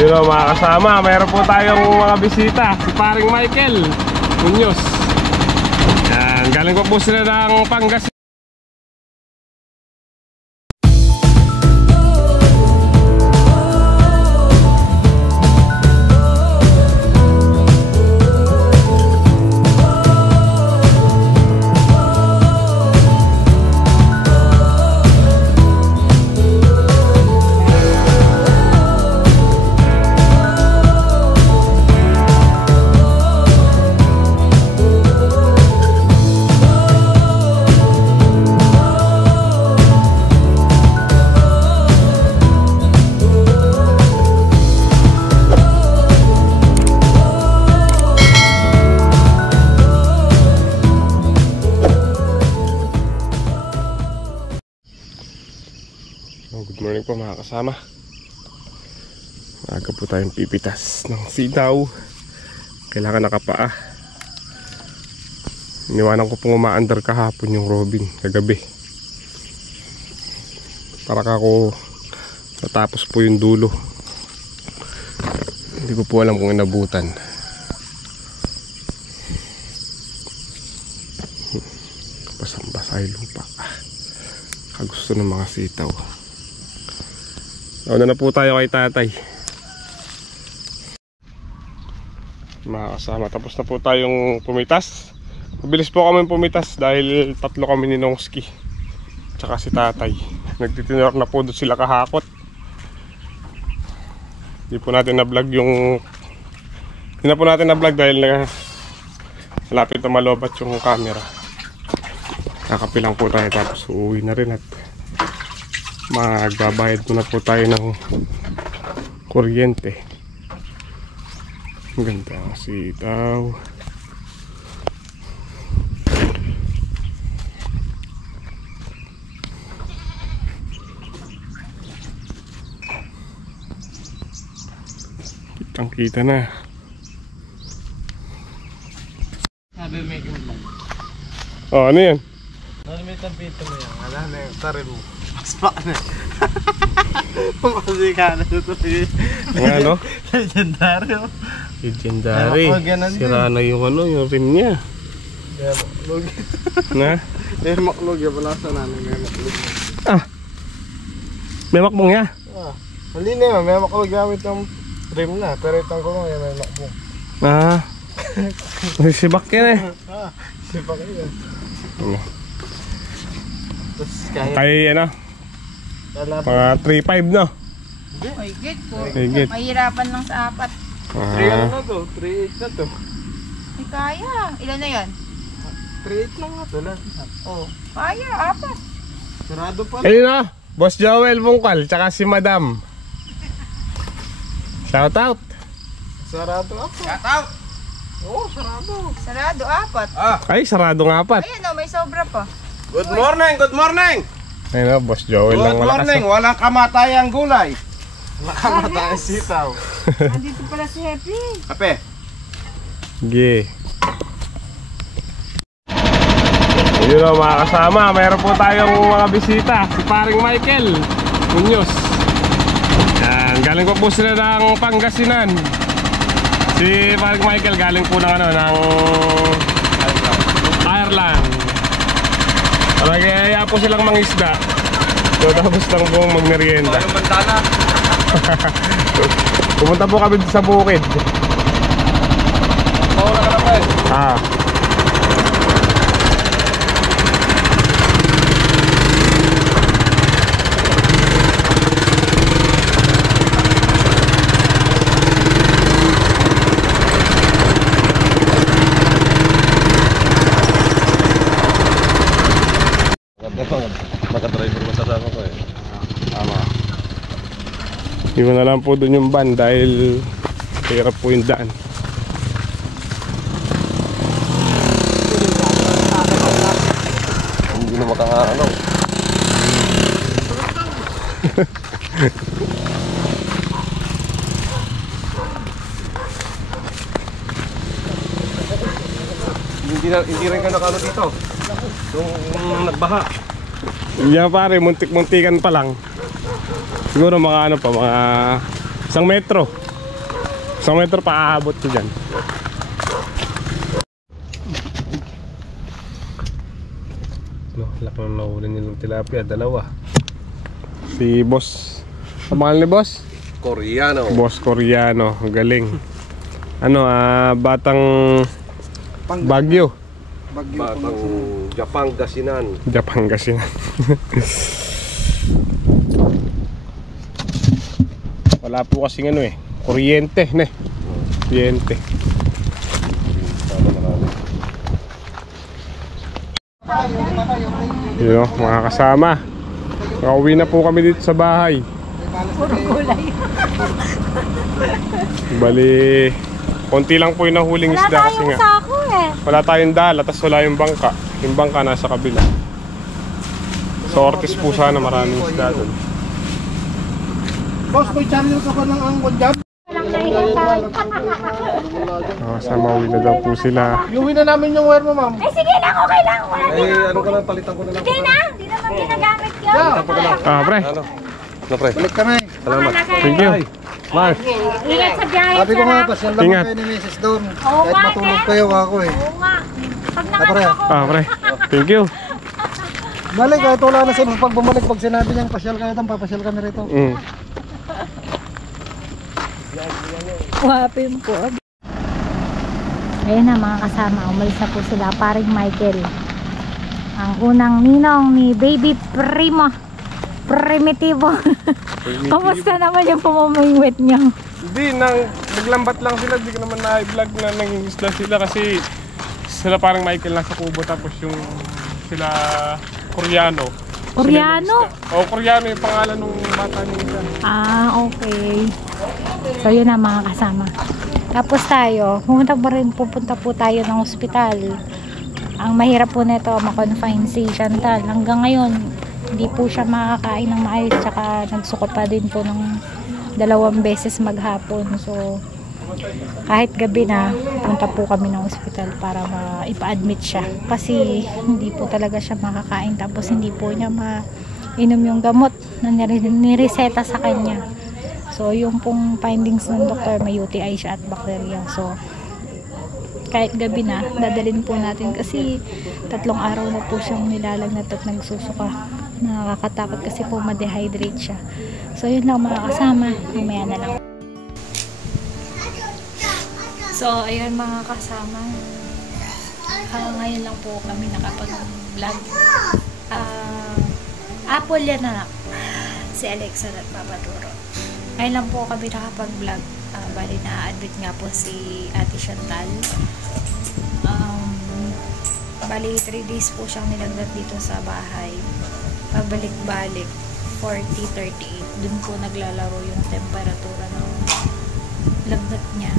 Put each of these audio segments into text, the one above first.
Yun o mga kasama, mayroon po tayong mga bisita. Si paring Michael Muñoz. Yan, galing po sila ng Pangasinan. Good morning po mga kasama. Maaga po tayong pipitas ng sitaw. Kailangan nakapaa. Iniwanan ko pong umaandar kahapon yung robin kagabi. Para kako natapos po yung dulo. Hindi ko po alam kung inabutan. Basang-basa yung lupa. Kagusto ng mga sitaw. Nauna na po tayo kay tatay. Mga kasama, tapos na po tayong pumitas. Mabilis po kami pumitas dahil tatlo kami ni Nongski tsaka si tatay. Nagtitinor na po doon sila kahakot. Hindi po natin na-vlog yung... Hindi na po natin na-vlog dahil malapit na malobat yung camera. Kakapilang po tayo tapos uuwi na rin at magbabayad muna po tayo ng kuryente. Ang ganda ang sitaw. Kitang kita na. Sabi may kumpan. Oh, ano yan? Ano may tampito mo yan? Wala na yung tarin mo. Paspak na. Pumasika na ito. Ano? Legendary. Legendary. Sira na yung ano, yung rim niya. May maklog. Na? May maklog yan. Wala sa namin may maklog. Ah! May makmong ya? Ah. Mali na yun. May maklog gamit ng rim na. Pero itang ko yan may maklog. Ah. Sibak yan eh. Ah. Sibak yan. Ano? Kahit Kaya ano? Mga 3.5 no? Higit po. Higit. Mahirapan lang sa apat. 3 ano na to? 3.8 na to. Ay, kaya. Ilan na yan? 3.8 na nga to lahat. Oh, kaya. Apat. Sarado pa. Ayun na, Boss Joel Bungkal, tsaka si Madam. Shout out. Sarado ako. Shout out. Oo, sarado. Sarado, apat. Ay, sarado nga pat. Ayan o, may sobra pa. Good morning, good morning. Ayun na, Boss Joel lang Good malakas. morning, walang kamatayang gulay. Walang kamatayang sitaw. Andito pala si Happy. Kape. Sige. Ayun na mga kasama, mayroon po tayong mga bisita. Si paring Michael Muñoz. Yan, galing po sila ng Pangasinan. Si paring Michael galing po ng ano, ng Ireland. Kaya po silang mangisda. So tapos lang po magmerienda. Yung bantana. Pumunta po kami sa bukid. Mauna ka naman. Ah. Maka-driver masasama ko eh. Tama. Iwan na lang po dun yung van dahil hirap po yung daan. Hindi na makaano. Hindi rin ka nakano dito. Nung nagbaha. Yan pare, muntik-muntikan pa lang. Siguro mga ano pa, mga 1 metro. Isang metro pa aabot ko dyan. No, laki na nahuli nilang tilapia, dalawa. Si boss, ang mahal ni boss? Koreano. Boss Koreano, ang galing. Ano, batang Baguio. Batang Japan Gasinan. Japan kasi na. Wala po kasing ano kuryente, ne. Kuryente. Yun, mga kasama. Nakauwi na po kami dito sa bahay. Bali, konti lang po yung nahuling isda kasi nga wala tayong dala, tas wala yung bangka. Yung bangka nasa kabila. Sa Ortiz po sana maraming isda doon. Boss, may channel ka ba ng angkot dyan? Kasama, uwi na daw po sila. Iuwi na namin yung wire mo, ma'am. Eh, sige lang, okay lang. Wala Ano ka lang, palitan ko na lang. Hindi na, hindi naman ginagamit yun. Pre. Ano, pre? Balik kami. Salamat. Thank you. Mark. Ingat sa biyahe, Sabi ko nga, sarap. pasyal lang Ingat. kayo ni Mrs. doon. Oo Kahit nga, matulog kayo ako eh. Oo nga. Pag Pre. nanganak ako, Pre. Thank you. Balik, kahit wala na sila. Pag bumalik, pag sinabi niyang pasyal kayo doon, papasyal kami rito. wapin po. Ayun na mga kasama, umalis na po sila. Paring Michael, ang unang ninong ni Baby Primo Primitivo. Kamusta naman yung pumamingwit niya? Hindi, naglambat lang sila. Hindi ko naman na-vlog na nangingisda sila kasi sila parang Michael nasa kubo tapos yung sila Koreano. Koreano? Oo, Koreano yung pangalan ng bata niya. Okay. So yun na mga kasama. Tapos tayo, pupunta po tayo ng ospital. Ang mahirap po nito, ma-confine si Chantal. Hanggang ngayon, hindi po siya makakain ng maayos. Tsaka nagsuko pa din po ng 2 beses maghapon. So kahit gabi na, punta po kami ng ospital para ipa-admit siya. Kasi hindi po talaga siya makakain. Tapos hindi po niya mainom yung gamot na nireseta sa kanya. So yung pong findings ng doktor, may UTI siya at bacteria. So kahit gabi na, dadalhin po natin kasi 3 araw na po siyang nilalagnat at nagsusuka. Nakakatakot kasi po ma-dehydrate siya. So yun lang mga kasama, mamaya na lang. So ayun mga kasama, ngayon lang po kami nakapag-vlog. Apple yan na si Alexa at Papaduro. Ngayon lang po kami nakapag-vlog. Bali na-admit nga po si Ate Chantal. Bali 3 days po siyang nilagnat dito sa bahay. Pabalik-balik 40-38. Dun po naglalaro yung temperatura ng lagnat niya.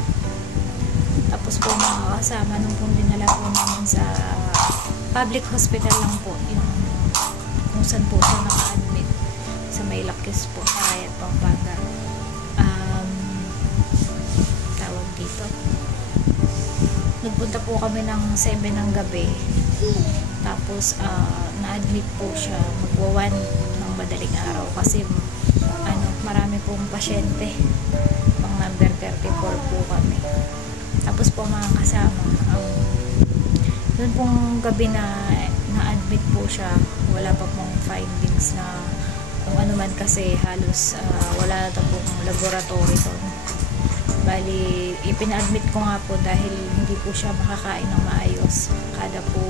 Tapos po mga kasama nung pong dinala po namin sa public hospital lang po, yung kung saan po siya naka-admit sa may Lakis po sa Rayat, Pampanga. Tawag dito, nagpunta po kami ng 7 ng gabi. Tapos na-admit po siya magwa-1 ng madaling araw kasi marami pong pasyente, pang number 34 po kami. Tapos po mga kasama, doon pong gabi na-admit po siya, wala pa pong findings na kung ano man kasi halos wala na pong laboratory doon. Bali, ipina-admit ko nga po dahil hindi po siya makakain ng maayos. Kada po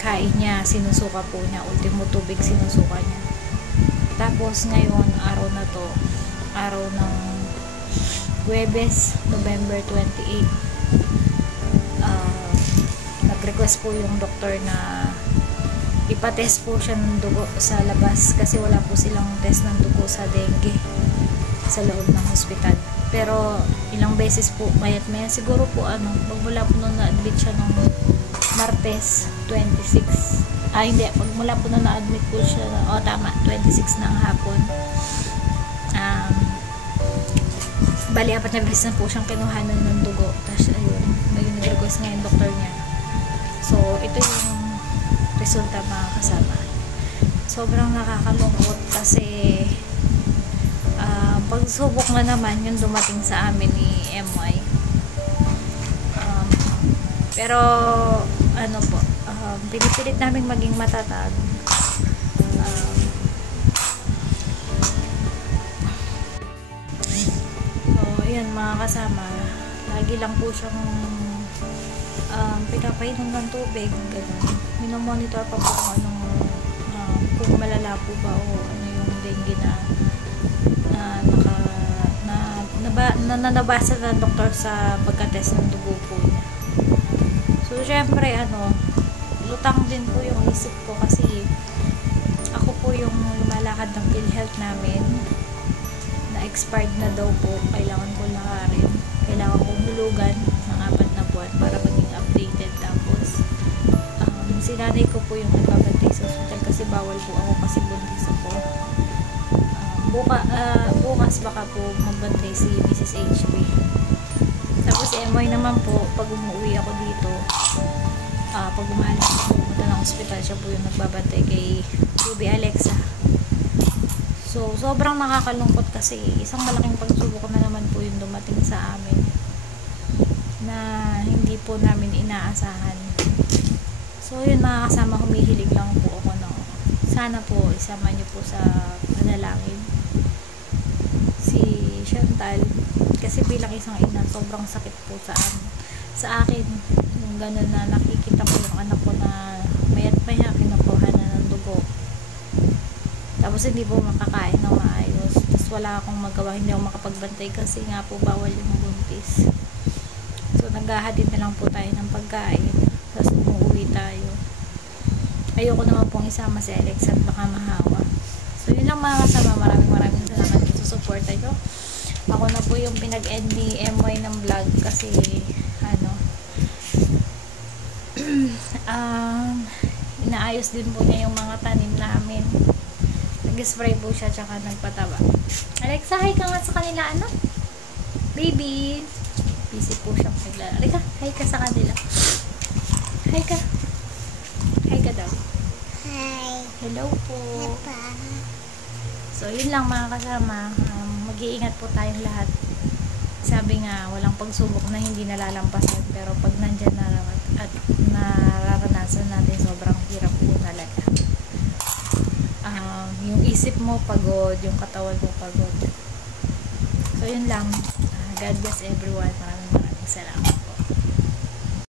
kain niya, sinusuka po niya, ultimo tubig sinusuka niya. Tapos ngayon, araw na to, araw ng Huwebes, November 28, nag-request po yung doktor na ipatest po siya ng dugo sa labas kasi wala po silang test ng dugo sa dengue sa loob ng hospital. Pero ilang beses po, mayat-maya siguro po magmula po nung na-admit siya nung Martes 26. Hindi, magmula po nung na-admit po siya, tama, 26 ng hapon. Bali, 4 na beses na po siyang kinuhanan ng dugo. Tapos, ayun, may nag-request nga yung doktor niya. So, ito yung resulta mga kasama. Sobrang nakakalungkot kasi pagsubok na naman yung dumating sa amin ni MY. Pero ano po, pinipilit namin maging matatag. Ayan mga kasama, lagi lang po siyang pinapainom ng tubig, ganun. Minomonitor pa po kung anong kung malala po ba o ano yung dengue na nabasa ng doktor sa pagka-test ng dugo po niya. So syempre lutang din po yung isip ko kasi ako po yung lumalakad ng PhilHealth namin. Expired na daw po, kailangan ko lakarin, kailangan kong hulugan ng 4 na buwan para maging updated. Tapos si nanay ko po yung nagbabantay sa hospital kasi bawal po ako kasi buntis ako. Bukas baka po magbantay si Mrs. HB. Tapos si MY naman po, pag umuwi ako dito, pag umalis ako pumunta ng hospital, siya po yung nagbabantay kay Baby Alexa. So, sobrang nakakalungkot kasi isang malaking pagsubok na naman po yung dumating sa amin na hindi po namin inaasahan. So, yun mga kasama, humihilig lang po ako sana po isama niyo po sa panalangin si Chantal kasi bilang isang ina, sobrang sakit po sa akin yung gano'n na nakikita ko yung anak ko na mayat maya kinukuha na ng dugo. Tapos hindi po makakain na maayos. Tapos wala akong magawa. Hindi ako makapagbantay kasi nga po bawal yung buntis. So naghahatid na lang po tayo ng pagkain. Tapos umuwi tayo. Ayoko naman pong isama si Alex at baka mahawa. So yun lang mga kasama. Maraming salamat sa susuporta nyo. Ako na po yung pinag-end ni MY ng vlog kasi inaayos din po niya yung mga tanim namin. Nag-spray po siya tsaka nagpataba. Alexa, hi ka nga sa kanila, anak. Baby. Busy po siyang naglalaro. Halika, hi ka sa kanila. Hi ka. Hi ka daw. Hi. Hello po. Papa. So, yun lang mga kasama. Mag-iingat po tayong lahat. Sabi nga, walang pagsubok na hindi nalalampasan. Pero pag nandyan na at nararanasan natin, sobrang hirap po talaga. Yung isip mo pagod, yung katawan mo pagod. So yun lang. God bless everyone. Maraming salamat.